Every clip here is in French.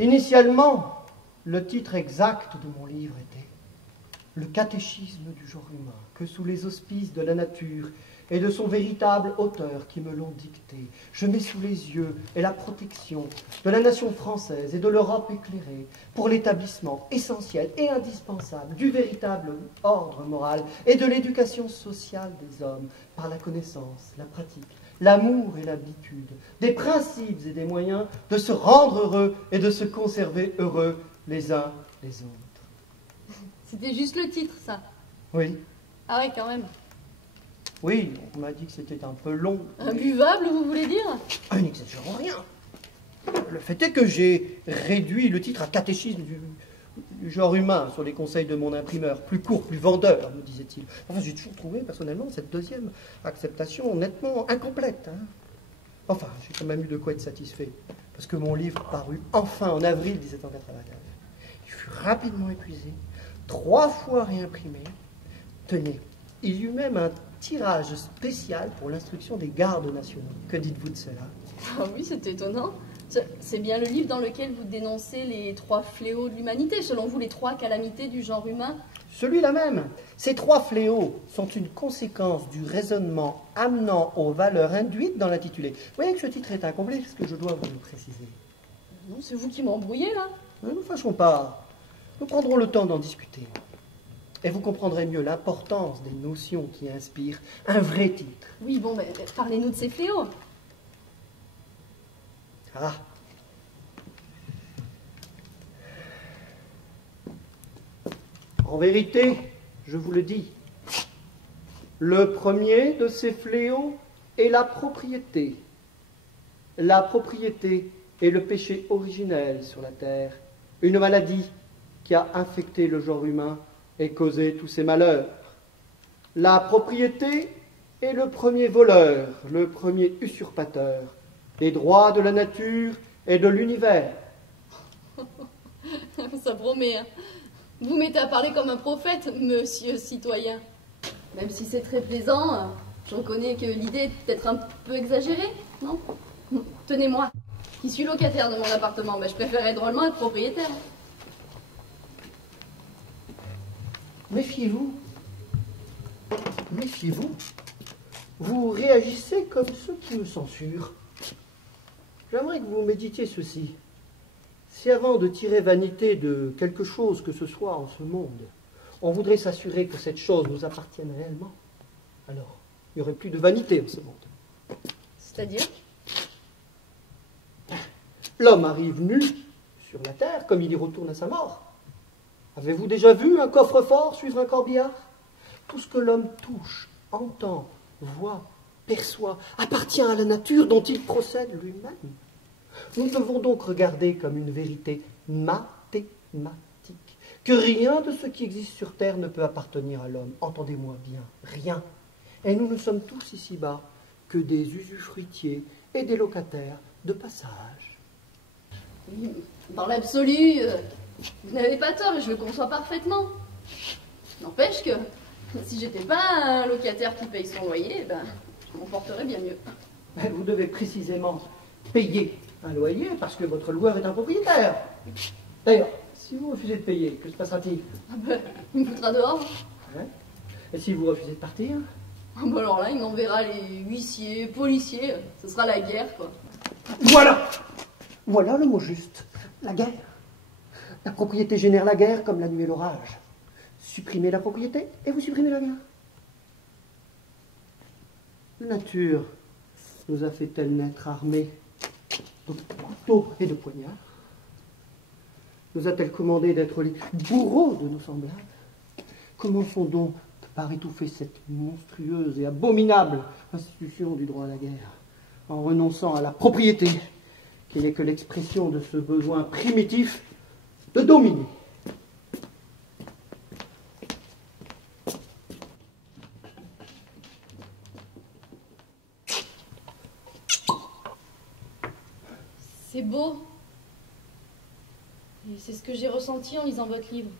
Initialement, le titre exact de mon livre était « Le catéchisme du genre humain, que sous les auspices de la nature et de son véritable auteur qui me l'ont dicté, je mets sous les yeux et la protection de la nation française et de l'Europe éclairée pour l'établissement essentiel et indispensable du véritable ordre moral et de l'éducation sociale des hommes par la connaissance, la pratique, l'amour et l'habitude, des principes et des moyens de se rendre heureux et de se conserver heureux les uns les autres. » C'était juste le titre, ça. Oui. Ah ouais, quand même. Oui, on m'a dit que c'était un peu long. Imbuvable, vous voulez dire? Ah, n'exagérons rien. Le fait est que j'ai réduit le titre à catéchisme du genre humain sur les conseils de mon imprimeur. Plus court, plus vendeur, me disait-il. Enfin, j'ai toujours trouvé, personnellement, cette deuxième acceptation nettement incomplète. Hein. Enfin, j'ai quand même eu de quoi être satisfait. Parce que mon livre parut enfin en avril 1789. Il fut rapidement épuisé, 3 fois réimprimé. Tenez, il y eut même un tirage spécial pour l'instruction des gardes nationaux. Que dites-vous de cela? Ah oui, c'est étonnant. C'est bien le livre dans lequel vous dénoncez les 3 fléaux de l'humanité, selon vous, les 3 calamités du genre humain? Celui-là même. Ces 3 fléaux sont une conséquence du raisonnement amenant aux valeurs induites dans l'intitulé. Vous voyez que ce titre est incomplet, est-ce que je dois vous le préciser? Non, c'est vous qui m'embrouillez, là. Ne nous fâchons pas. Nous prendrons le temps d'en discuter. Et vous comprendrez mieux l'importance des notions qui inspirent un vrai titre. Oui, bon, mais parlez-nous de ces fléaux. Ah. En vérité, je vous le dis, le premier de ces fléaux est la propriété. La propriété est le péché originel sur la terre, une maladie qui a infecté le genre humain et causé tous ces malheurs. La propriété est le premier voleur, le premier usurpateur des droits de la nature et de l'univers. Ça promet, hein. Vous mettez à parler comme un prophète, monsieur citoyen. Même si c'est très plaisant, je reconnais que l'idée est peut-être un peu exagérée, non? Tenez-moi, qui suis locataire de mon appartement, mais je préférerais drôlement être propriétaire. Méfiez-vous. Méfiez-vous. Vous réagissez comme ceux qui me censurent. J'aimerais que vous méditiez ceci. Si avant de tirer vanité de quelque chose que ce soit en ce monde, on voudrait s'assurer que cette chose nous appartienne réellement, alors il n'y aurait plus de vanité en ce monde. C'est-à-dire? L'homme arrive nu sur la terre comme il y retourne à sa mort. Avez-vous déjà vu un coffre-fort suivre un corbillard? Tout ce que l'homme touche, entend, voit, perçoit, appartient à la nature dont il procède lui-même. Nous devons donc regarder comme une vérité mathématique que rien de ce qui existe sur terre ne peut appartenir à l'homme. Entendez-moi bien, rien. Et nous ne sommes tous ici-bas que des usufruitiers et des locataires de passage. Oui, dans l'absolu, vous n'avez pas tort et je le conçois parfaitement. N'empêche que si j'étais pas un locataire qui paye son loyer, ben, je m'en porterais bien mieux. Vous devez précisément payer un loyer parce que votre loueur est un propriétaire. D'ailleurs, si vous refusez de payer, que se passera-t-il? Ah ben, il me foutra dehors. Ouais. Et si vous refusez de partir? Ah ben alors là, il m'enverra les huissiers, policiers, ce sera la guerre, quoi. Voilà! Voilà le mot juste. La guerre. La propriété génère la guerre comme la nuit et l'orage. Supprimez la propriété et vous supprimez la guerre. La nature nous a fait-elle naître armés de couteaux et de poignards? Nous a-t-elle commandé d'être les bourreaux de nos semblables? Commençons donc par étouffer cette monstrueuse et abominable institution du droit à la guerre, en renonçant à la propriété, qui n'est que l'expression de ce besoin primitif de dominer. C'est beau. Et c'est ce que j'ai ressenti en lisant votre livre.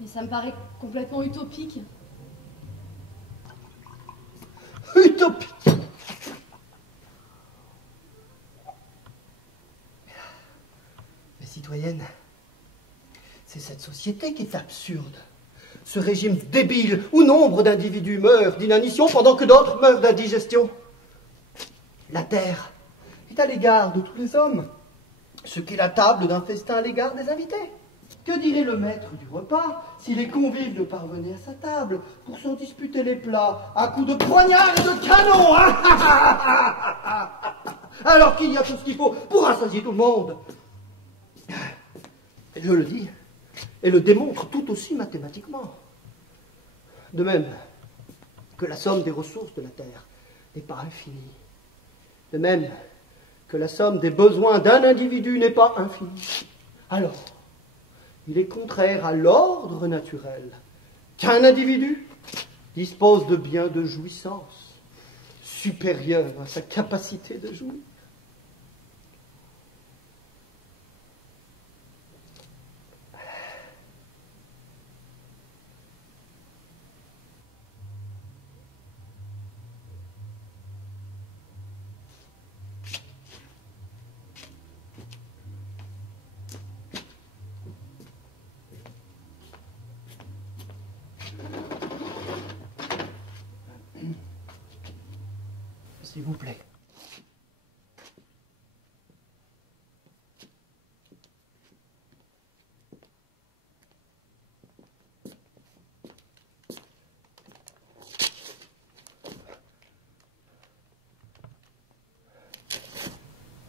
Mais ça me paraît complètement utopique. Utopique! citoyenne, c'est cette société qui est absurde. Ce régime débile où nombre d'individus meurent d'inanition pendant que d'autres meurent d'indigestion. La terre est à l'égard de tous les hommes, ce qu'est la table d'un festin à l'égard des invités. Que dirait le maître du repas si les convives ne parvenaient à sa table pour s'en disputer les plats à coups de poignard et de canon, alors qu'il y a tout ce qu'il faut pour rassasier tout le monde. Je le dis et le démontre tout aussi mathématiquement. De même que la somme des ressources de la Terre n'est pas infinie. De même que la somme des besoins d'un individu n'est pas infinie. Alors, il est contraire à l'ordre naturel qu'un individu dispose de biens de jouissance supérieurs à sa capacité de jouir. S'il vous plaît.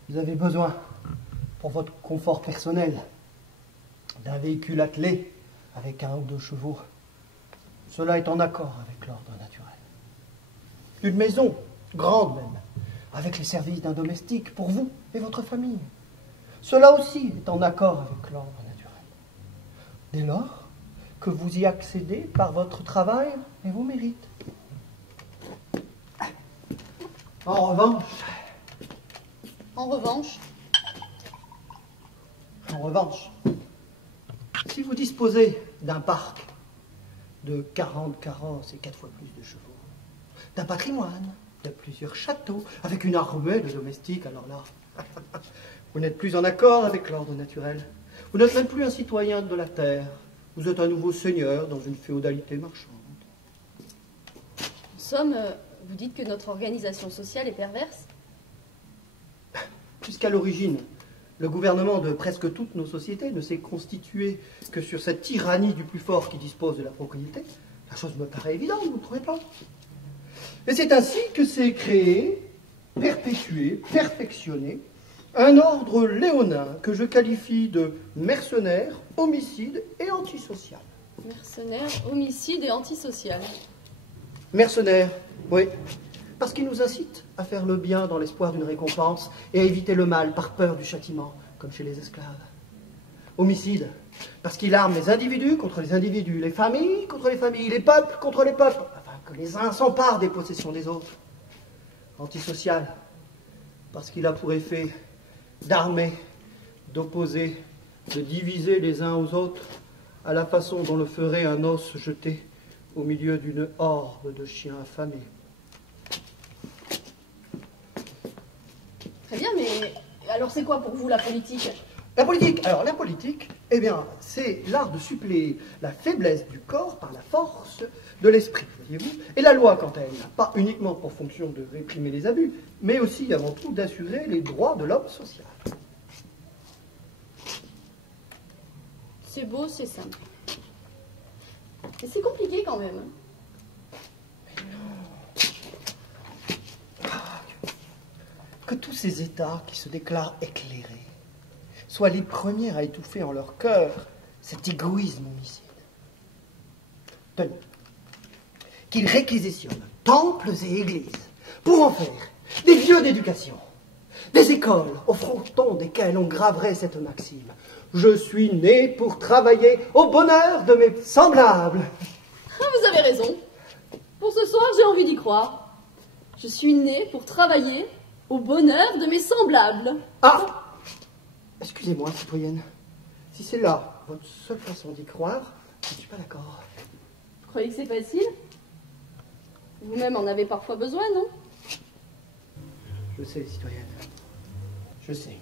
Vous avez besoin, pour votre confort personnel, d'un véhicule attelé avec 1 ou 2 chevaux. Cela est en accord avec l'ordre naturel. Une maison, grande même, avec les services d'un domestique pour vous et votre famille. Cela aussi est en accord avec l'ordre naturel. Dès lors que vous y accédez par votre travail et vos mérites. En revanche, si vous disposez d'un parc de 40 carrosses et 4 fois plus de chevaux, d'un patrimoine, de plusieurs châteaux, avec une armée de domestiques, alors là, vous n'êtes plus en accord avec l'ordre naturel. Vous n'êtes même plus un citoyen de la terre. Vous êtes un nouveau seigneur dans une féodalité marchande. En somme, vous dites que notre organisation sociale est perverse? Puisqu'à l'origine, le gouvernement de presque toutes nos sociétés ne s'est constitué que sur cette tyrannie du plus fort qui dispose de la propriété, la chose me paraît évidente, vous ne trouvez pas? Et c'est ainsi que s'est créé, perpétué, perfectionné, un ordre léonin que je qualifie de mercenaire, homicide et antisocial. Mercenaire, homicide et antisocial. Mercenaire, oui, parce qu'il nous incite à faire le bien dans l'espoir d'une récompense et à éviter le mal par peur du châtiment, comme chez les esclaves. Homicide, parce qu'il arme les individus contre les individus, les familles contre les familles, les peuples contre les peuples, afin que les uns s'emparent des possessions des autres. Antisocial, parce qu'il a pour effet d'armer, d'opposer, de diviser les uns aux autres, à la façon dont le ferait un os jeté au milieu d'une horde de chiens affamés. Très bien, mais alors c'est quoi pour vous la politique? La politique, alors la politique, eh bien, c'est l'art de suppléer la faiblesse du corps par la force de l'esprit, voyez-vous. Et la loi, quant à elle, n'a pas uniquement pour fonction de réprimer les abus, mais aussi, avant tout, d'assurer les droits de l'homme social. C'est beau, c'est simple. Et c'est compliqué quand même. Mais non. Que tous ces États qui se déclarent éclairés soient les premiers à étouffer en leur cœur cet égoïsme homicide. Tenez, qu'ils réquisitionnent temples et églises pour en faire des lieux d'éducation, des écoles au fronton desquelles on graverait cette maxime. Je suis né pour travailler au bonheur de mes semblables. Ah, vous avez raison. Pour ce soir, j'ai envie d'y croire. Je suis né pour travailler au bonheur de mes semblables. Ah! Excusez-moi, citoyenne. Si c'est là votre seule façon d'y croire, je ne suis pas d'accord. Vous croyez que c'est facile? Vous-même en avez parfois besoin, non? Je sais, citoyenne. Je sais.